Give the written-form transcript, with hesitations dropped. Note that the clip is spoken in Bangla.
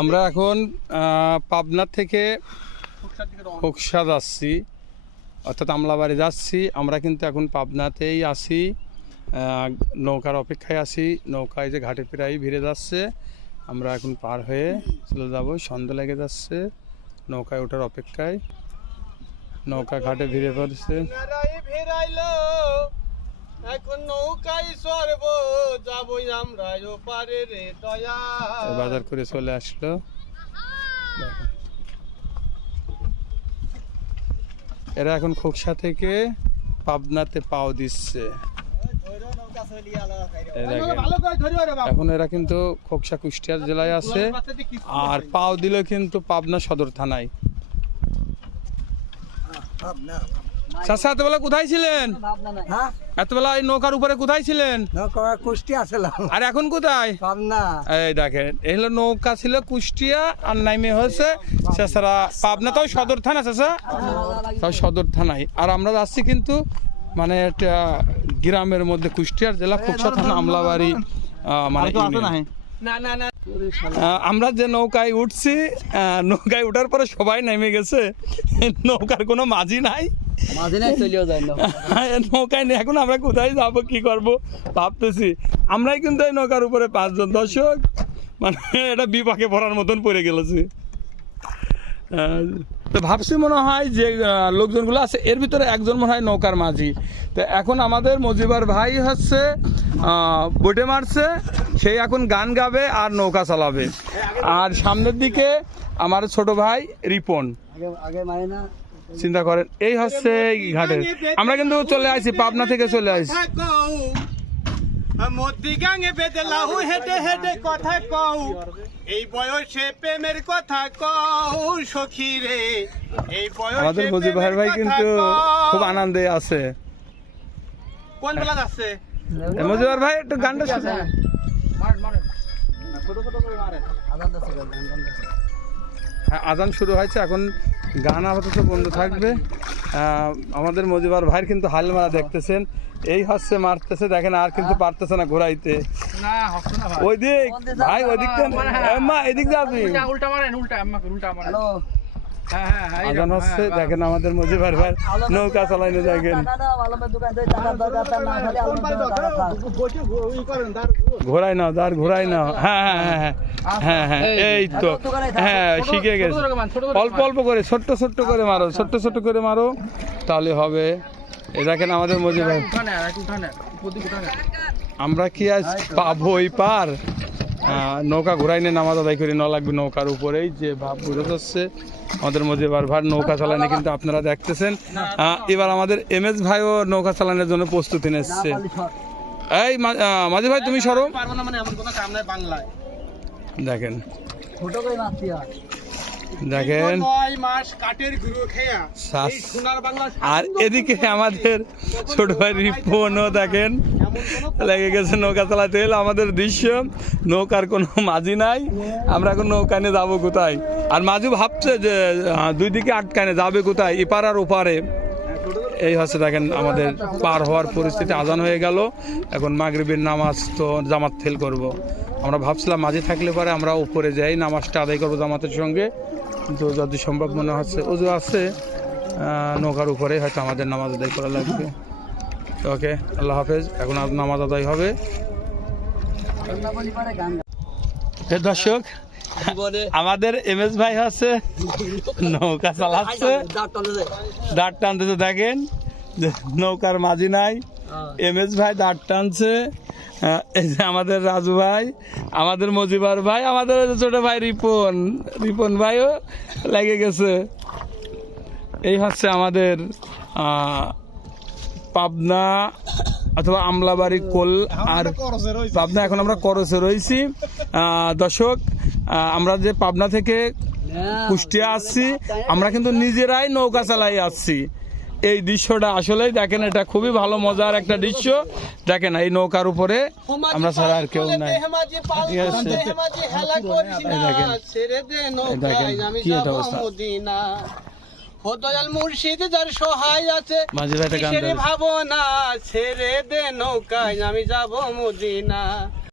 আমরা এখন পাবনা থেকে খোকসা যাচ্ছি, অর্থাৎ আমলাবাড়ি যাচ্ছি। আমরা কিন্তু এখন পাবনাতেই আছি, নৌকার অপেক্ষায় আছি। নৌকায় যে ঘাটে প্রায় ভিড়ে যাচ্ছে, আমরা এখন পার হয়ে চলে যাব। সন্ধ্যা লেগে যাচ্ছে, নৌকায় ওঠার অপেক্ষায়। নৌকা ঘাটে ভিড়ে পড়ছে। এখন নৌকায় সরব যাবই আমরা ওপারে রে দয়া। বাজার করে চলে আসলো। এরা এখন খোকসা থেকে পাবনাতে পাও দিচ্ছে। এখন এরা কিন্তু খোকসা কুষ্টিয়া জেলায় আছে, আর পাও দিল কিন্তু পাবনা সদর থানায়। চাচা এতবেলা কোথায় ছিলেন? এতবেলা এই নৌকার উপরে কোথায় ছিলেন? কুষ্টিয়া ছিলাম। আর এখন কোথায়? পাবনা। এই দেখেন, এই হলো নৌকা ছিল কুষ্টিয়া, আর নাইমে হয়েছে চাচারা পাবনা, তাও সদর থানা। চাচা তাও সদর থানায়। আর আমরা যাচ্ছি কিন্তু মানে একটা গ্রামের মধ্যে, কুষ্টিয়ার জেলা খোকসা থানা আমলাবাড়ি। মানে আমরা যে নৌকায় উঠছি, নৌকায় উঠার পরে সবাই নেমে গেছে। নৌকার কোনো মাঝি নাই, নৌকায় নেই। এখন আমরা কোথায় যাবো, কি করব ভাবতেছি। আমরাই কিন্তু এই নৌকার উপরে 5 জন। দর্শক, মানে এটা বিপাকে পড়ার মতন পড়ে গেলেছি। তো ভাবছি মনে হয় যে লোকজনগুলো আছে এর ভিতরে একজন মনে হয় নৌকার মাঝি। তো এখন আমাদের মজিবার ভাই হচ্ছে বোটে মারছে, সেই এখন গান গাবে আর নৌকা চালাবে। আর সামনের দিকে আমার ছোট ভাই রিপন। চিন্তা করেন, এই হচ্ছে ঘাটে। আমরা কিন্তু চলে আসছি, পাবনা থেকে চলে আসছি। মোদি গাঙে বেদলাও হেডে হেডে কথা কও, এই বয়সে প্রেমের কথা কও সখী রে, এই বয়সে। আমাদের মজিবার ভাই কিন্তু খুব আনন্দে আছে। কোন বেলা যাচ্ছে মজিবার ভাই? একটু গানটা শুনে। আজান শুরু হয়েছে, এখন গান আপাতত বন্ধ থাকবে। আমাদের মজিবার ভাই কিন্তু হাল মারা দেখতেছেন, এই হচ্ছে মারতেছে, দেখেন আর কিন্তু পারতেছে না ঘোরাইতে। ওই দিক ভাই, ওই দিকটা এদিক যাবি। আজান হচ্ছে, দেখেন আমাদের মজিবার ভাই নৌকা চালাইনে। দেখেন ঘোরাই নাও, দাঁড় ঘোরাই নাও। হ্যাঁ হ্যাঁ হ্যাঁ হ্যাঁ হ্যাঁ, এই তো। হ্যাঁ, শিখে গেছে। অল্প অল্প করে, ছোট্ট ছোট্ট করে মারো, ছোট্ট ছোট্ট করে মারো, তাহলে হবে। এই দেখেন আমাদের মজিব ভাই। আমরা কি আজ পাবো ওই পার? নৌকা ঘুরাই নিয়ে নামাজ আদায় করে নেওয়া লাগবে নৌকার উপরেই, যে ভাব বুঝে যাচ্ছে। আমাদের মজিবার ভাই নৌকা চালানি কিন্তু আপনারা দেখতেছেন। এবার আমাদের এমএস ভাইও নৌকা চালানোর জন্য প্রস্তুতি নিচ্ছে। এই মাঝি ভাই, তুমি সরো। দেখেন দেখেন, আর এদিকে আমাদের ছোট ভাই রিপনও দেখেন লেগে গেছে নৌকা চালাতে। এলো আমাদের দৃশ্য, নৌকার কোনো মাঝি নাই। আমরা এখন নৌকা নিয়ে যাবো কোথায়? আর মাঝি ভাবছে যে দুই দিকে আটকানে যাবে কোথায়, এপার আর ওপারে। এই হচ্ছে দেখেন আমাদের পার হওয়ার পরিস্থিতি। আজান হয়ে গেল, এখন মাগরিবের নামাজ তো জামাত ফেল করব। আমরা ভাবছিলাম মাঝি থাকলে পরে আমরা উপরে যাই, নামাজটা আদায় করবো জামাতের সঙ্গে, কিন্তু যদি সম্ভব মনে হচ্ছে ওজু আছে নৌকার উপরে, হয়তো আমাদের নামাজ আদায় করা লাগবে। ওকে, আল্লাহ হাফেজ। এখন নামাজ আদায় হবে। দর্শক, আমাদের এমএস ভাই আছে নৌকা চালাচ্ছে, দাঁড় টানতেছে। দেখেন নৌকার মাঝি নাই, এমএস ভাই দাঁড় টানছে। এই যে আমাদের রাজু ভাই, আমাদের মজিবার ভাই, আমাদের ছোট ভাই রিপন, রিপন ভাইও লেগে গেছে। এই হচ্ছে আমাদের পাবনা অথবা আমলাবাড়ি কোল। আর পাবনা এখন আমরা করসে রয়েছি। দর্শক, আমরা যে পাবনা থেকে কুষ্টিয়া আসছি, আমরা কিন্তু নিজেরাই নৌকা চালাই আসছি। এই দৃশ্যটা আসলেই দেখেন, এটা খুবই ভালো মজার একটা দৃশ্য। দেখেন এই নৌকার উপরে আমরা ছাড়া আর কেউ নাই। ঠিক আছে, দেখেন কি এটা অবস্থা। দয়াল মুর্শিদ যার সহায় আছে, ভাবনা ছেড়ে দে নৌকায় আমি যাব মদিনা।